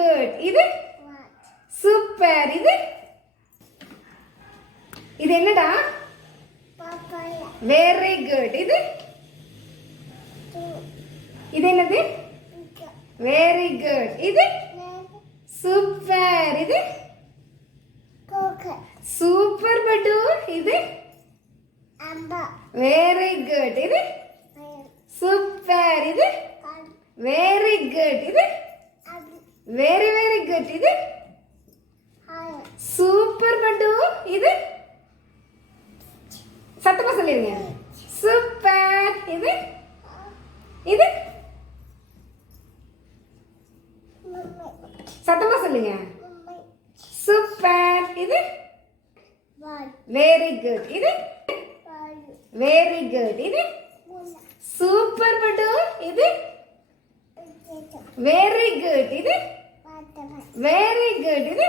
Good. இது super. இது இது என்னடா? Very good. இது இது என்னது? Very good. இது சூப்பர். இது சூப்பர் பட்டு. இது வெரி குட். இது சூப்பர். இது வெரி குட். இது வெரி வெரி குட். இது சூப்பர் பட்டு. இது சத்தமா சொல்லிருங்க. சூப்பர். இது இது சத்தமா சொல்லுங்க. சூப்பர். இது வெரி குட். இது வெரி குட். இது சூப்பர் பட்டு. இது வெரி குட். இது வெரி குட். இது